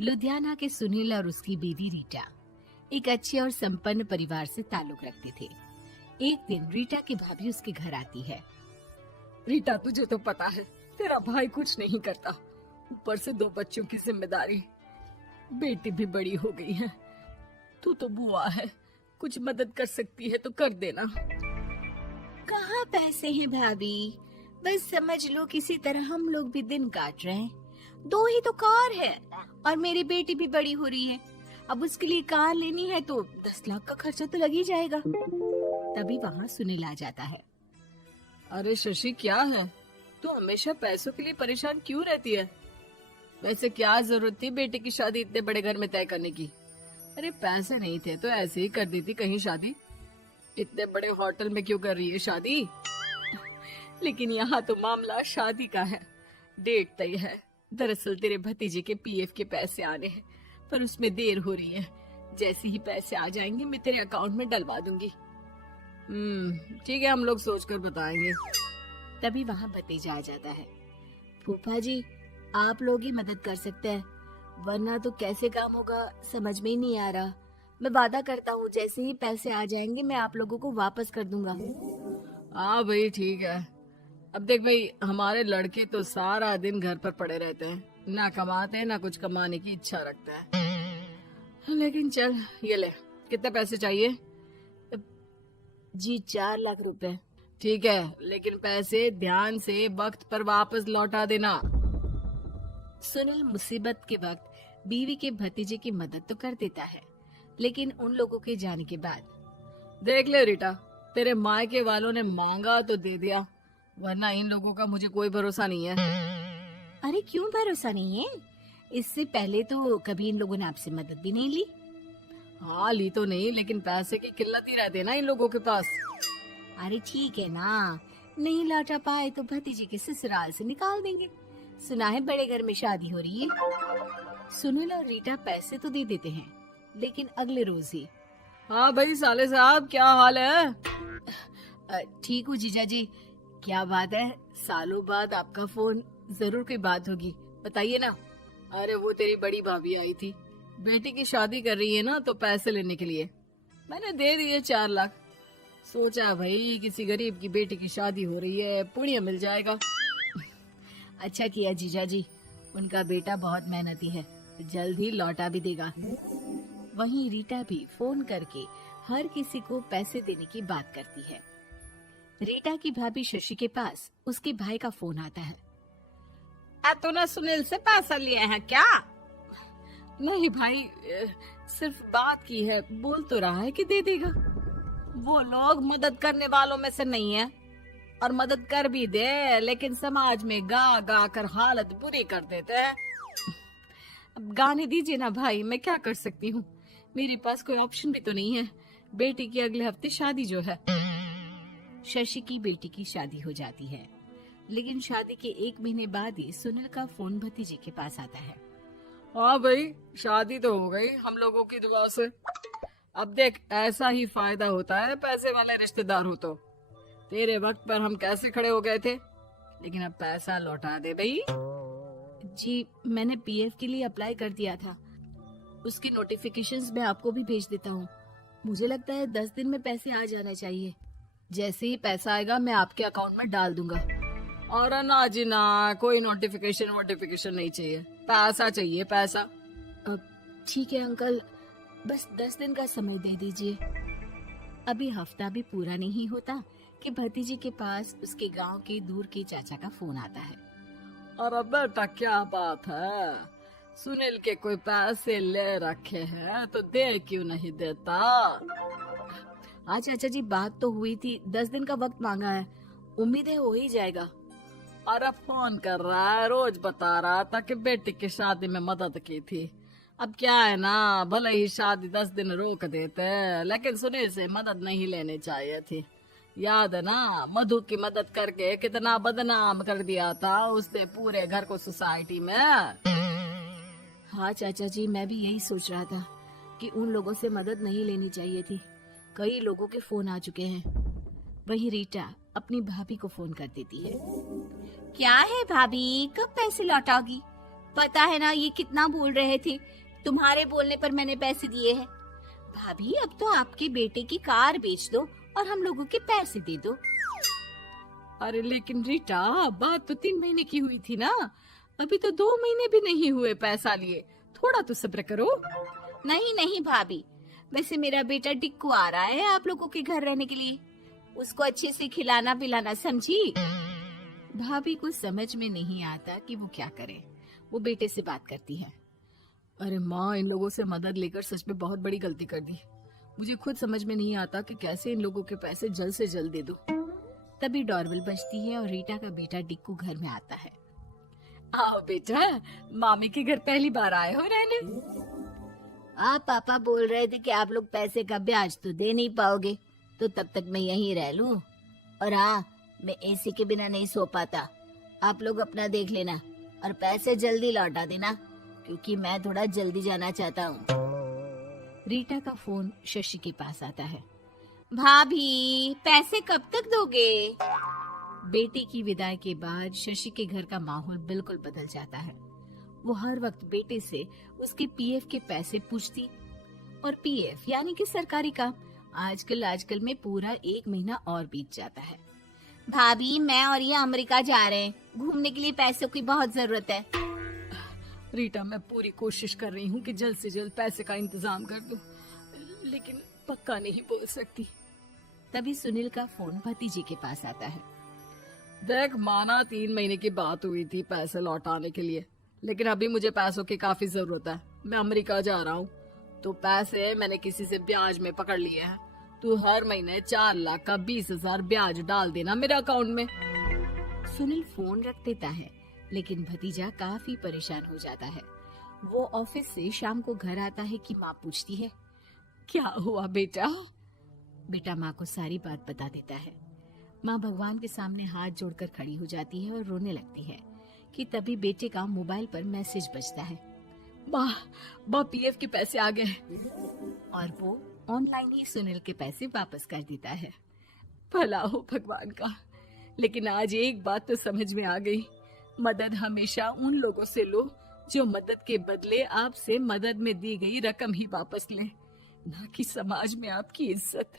लुधियाना के सुनील और उसकी बीवी रीटा एक अच्छे और संपन्न परिवार से ताल्लुक रखते थे। एक दिन रीटा की भाभी उसके घर आती है। रीटा, तुझे तो पता है तेरा भाई कुछ नहीं करता, ऊपर से 2 बच्चों की जिम्मेदारी, बेटी भी बड़ी हो गई है। तू तो बुआ है, कुछ मदद कर सकती है तो कर देना। कहाँ पैसे हैं भाभी, बस समझ लो किसी तरह हम लोग भी दिन काट रहे हैं। 2 ही तो कार है और मेरी बेटी भी बड़ी हो रही है। अब उसके लिए कार लेनी है तो 10 लाख का खर्चा तो लग ही जाएगा। तभी वहाँ सुनील आ जाता है। अरे शशि, क्या है, तू हमेशा पैसों के लिए परेशान क्यों रहती है? वैसे क्या जरूरत थी बेटी की शादी इतने बड़े घर में तय करने की? अरे पैसे नहीं थे तो ऐसे ही कर देती कहीं शादी। इतने बड़े होटल में क्यों कर रही है शादी? लेकिन यहाँ तो मामला शादी का है, डेट तय है। दरअसल तेरे भतीजे के पीएफ के पैसे आने हैं, पर उसमें देर हो रही है। जैसे ही पैसे आ जाएंगे मैं तेरे अकाउंट में डलवा दूंगी। ठीक है, हम लोग सोचकर बताएंगे। तभी वहाँ भतीजा आ जाता है। फूफा जी, आप लोग ही मदद कर सकते हैं, वरना तो कैसे काम होगा समझ में ही नहीं आ रहा। मैं वादा करता हूँ जैसे ही पैसे आ जाएंगे मैं आप लोगों को वापस कर दूंगा। हाँ भाई, ठीक है। अब देख भाई, हमारे लड़के तो सारा दिन घर पर पड़े रहते हैं, ना कमाते हैं ना कुछ कमाने की इच्छा रखते हैं। लेकिन चल ये ले, कितने पैसे चाहिए? जी 4 लाख रुपए। ठीक है, लेकिन पैसे ध्यान से वक्त पर वापस लौटा देना। सुनील मुसीबत के वक्त बीवी के भतीजे की मदद तो कर देता है, लेकिन उन लोगों के जाने के बाद देख ले रीटा, तेरे मायके वालों ने मांगा तो दे दिया, वरना इन लोगों का मुझे कोई भरोसा नहीं है। अरे क्यों भरोसा नहीं है? इससे पहले तो कभी इन लोगों ने आपसे मदद भी नहीं ली। हाँ, ली तो नहीं, लेकिन पैसे की किल्लत ही रहती है ना इन लोगों के पास। अरे ठीक है ना, नहीं लौटा पाए तो भतीजे के ससुराल से निकाल देंगे। सुना है बड़े घर में शादी हो रही है। सुनील और रीटा पैसे तो दे देते हैं, लेकिन अगले रोज ही। हाँ भाई साले साहब, क्या हाल है? ठीक हूँ जीजा जी। क्या बात है, सालों बाद आपका फोन, जरूर कोई बात होगी, बताइए ना। अरे वो तेरी बड़ी भाभी आई थी, बेटी की शादी कर रही है ना, तो पैसे लेने के लिए मैंने दे दिए 4 लाख। सोचा भाई किसी गरीब की बेटी की शादी हो रही है, पुण्य मिल जाएगा। अच्छा किया जीजा जी, उनका बेटा बहुत मेहनती है, जल्द ही लौटा भी देगा। वहीं रीटा भी फोन करके हर किसी को पैसे देने की बात करती है। रीटा की भाभी शशि के पास उसके भाई का फोन आता है। तूने सुनील से पैसा लिया है क्या? नहीं भाई, सिर्फ बात की है, बोल तो रहा है कि दे देगा। वो लोग मदद करने वालों में से नहीं है, और मदद कर भी दे लेकिन समाज में गा गा कर हालत बुरी कर देते हैं। अब गाने दीजिए ना भाई, मैं क्या कर सकती हूँ, मेरे पास कोई ऑप्शन भी तो नहीं है। बेटी की अगले हफ्ते शादी जो है। शशि की बेटी की शादी हो जाती है, लेकिन शादी के 1 महीने बाद ही सुनील का फोन भतीजे के पास आता है। हाँ भाई, शादी तो हो गई हम लोगों की दुआ से। अब देख, ऐसा ही फायदा होता है पैसे वाले रिश्तेदार हो तो। तेरे वक्त पर हम कैसे खड़े हो गए थे, लेकिन अब पैसा लौटा दे भाई। जी मैंने पीएफ के लिए अप्लाई कर दिया था, उसकी नोटिफिकेशंस मैं आपको भी भेज देता हूँ। मुझे लगता है 10 दिन में पैसे आ जाना चाहिए। जैसे ही पैसा आएगा मैं आपके अकाउंट में डाल दूंगा। और ना जी ना, कोई नोटिफिकेशन नहीं चाहिए, पैसा चाहिए, पैसा। ठीक है अंकल, बस 10 दिन का समय दे दीजिए। अभी हफ्ता भी पूरा नहीं होता कि भतीजे के पास उसके गांव के दूर के चाचा का फोन आता है। अरे बेटा, क्या बात है, सुनील के कोई पैसे ले रखे हैं तो दे क्यों नहीं देता? हाँ चाचा जी, बात तो हुई थी, 10 दिन का वक्त मांगा है, उम्मीद है हो ही जाएगा। अरे फोन कर रहा है, रोज बता रहा था कि बेटी की शादी में मदद की थी। अब क्या है ना, भले ही शादी 10 दिन रोक देते, लेकिन सुनील से मदद नहीं लेनी चाहिए थी। याद है ना, मधु की मदद करके कितना बदनाम कर दिया था उसने पूरे घर को सोसाइटी में। हाँ चाचा जी, मैं भी यही सोच रहा था कि उन लोगों से मदद नहीं लेनी चाहिए थी। कई लोगों के फोन आ चुके हैं। वहीं रीटा अपनी भाभी को फोन कर देती है। क्या है भाभी, कब पैसे लौटाओगी? पता है ना ये कितना बोल रहे थे, तुम्हारे बोलने पर मैंने पैसे दिए हैं। भाभी अब तो आपके बेटे की कार बेच दो और हम लोगों के पैसे दे दो। अरे लेकिन रीटा, बात तो 3 महीने की हुई थी ना, अभी तो 2 महीने भी नहीं हुए पैसा लिए, थोड़ा तो सब्र करो। नहीं नहीं भाभी, वैसे मेरा बेटा टिक्कू आ रहा है आप लोगों के घर रहने के लिए, उसको अच्छे से खिलाना पिलाना, समझी? भाभी को समझ में नहीं आता कि वो क्या करे। वो बेटे से बात करती है। अरे माँ, इन लोगों से मदद लेकर सच में बहुत बड़ी गलती कर दी। मुझे खुद समझ में नहीं आता कि कैसे इन लोगों के पैसे जल्द से जल्द दे दूं। तभी डोरबेल बजती है और रीटा का बेटा टिक्कू घर में आता है। आओ बेटा, मामी के घर पहली बार आए हो रहने। आप पापा बोल रहे थे कि आप लोग पैसे का ब्याज तो दे नहीं पाओगे, तो तब तक मैं यहीं रह लूं। और हाँ, मैं एसी के बिना नहीं सो पाता। आप लोग अपना देख लेना और पैसे जल्दी लौटा देना, क्योंकि मैं थोड़ा जल्दी जाना चाहता हूँ। रीटा का फोन शशि के पास आता है। भाभी, पैसे कब तक दोगे? बेटे की विदाई के बाद शशि के घर का माहौल बिल्कुल बदल जाता है। वो हर वक्त बेटे से उसके पीएफ के पैसे पूछती, और पीएफ यानी कि सरकारी काम आजकल में पूरा 1 महीना और बीत जाता है। भाभी, मैं और ये अमेरिका जा रहे हैं, घूमने के लिए पैसों की बहुत जरूरत है। रीटा, मैं पूरी कोशिश कर रही हूँ कि जल्द से जल्द पैसे का इंतजाम कर दूं, लेकिन पक्का नहीं बोल सकती। तभी सुनील का फोन भतीजे के पास आता है। देख माना 3 महीने की बात हुई थी पैसे लौटाने के लिए, लेकिन अभी मुझे पैसों की काफी जरूरत है। मैं अमेरिका जा रहा हूँ, तो पैसे मैंने किसी से ब्याज में पकड़ लिए हैं। तू हर महीने 4 लाख का 20,000 ब्याज डाल देना मेरे अकाउंट में। सुनील फोन रख देता है, लेकिन भतीजा काफी परेशान हो जाता है। वो ऑफिस से शाम को घर आता है कि माँ पूछती है, क्या हुआ बेटा? बेटा माँ को सारी बात बता देता है। माँ भगवान के सामने हाथ जोड़कर खड़ी हो जाती है और रोने लगती है कि तभी बेटे का मोबाइल पर मैसेज बजता है। माँ, पीएफ के पैसे आ गए। और वो ऑनलाइन ही सुनील के पैसे वापस कर देता है। भला हो भगवान का। लेकिन आज एक बात तो समझ में आ गई, मदद हमेशा उन लोगों से लो जो मदद के बदले आपसे मदद में दी गई रकम ही वापस लें, ना कि समाज में आपकी इज्जत।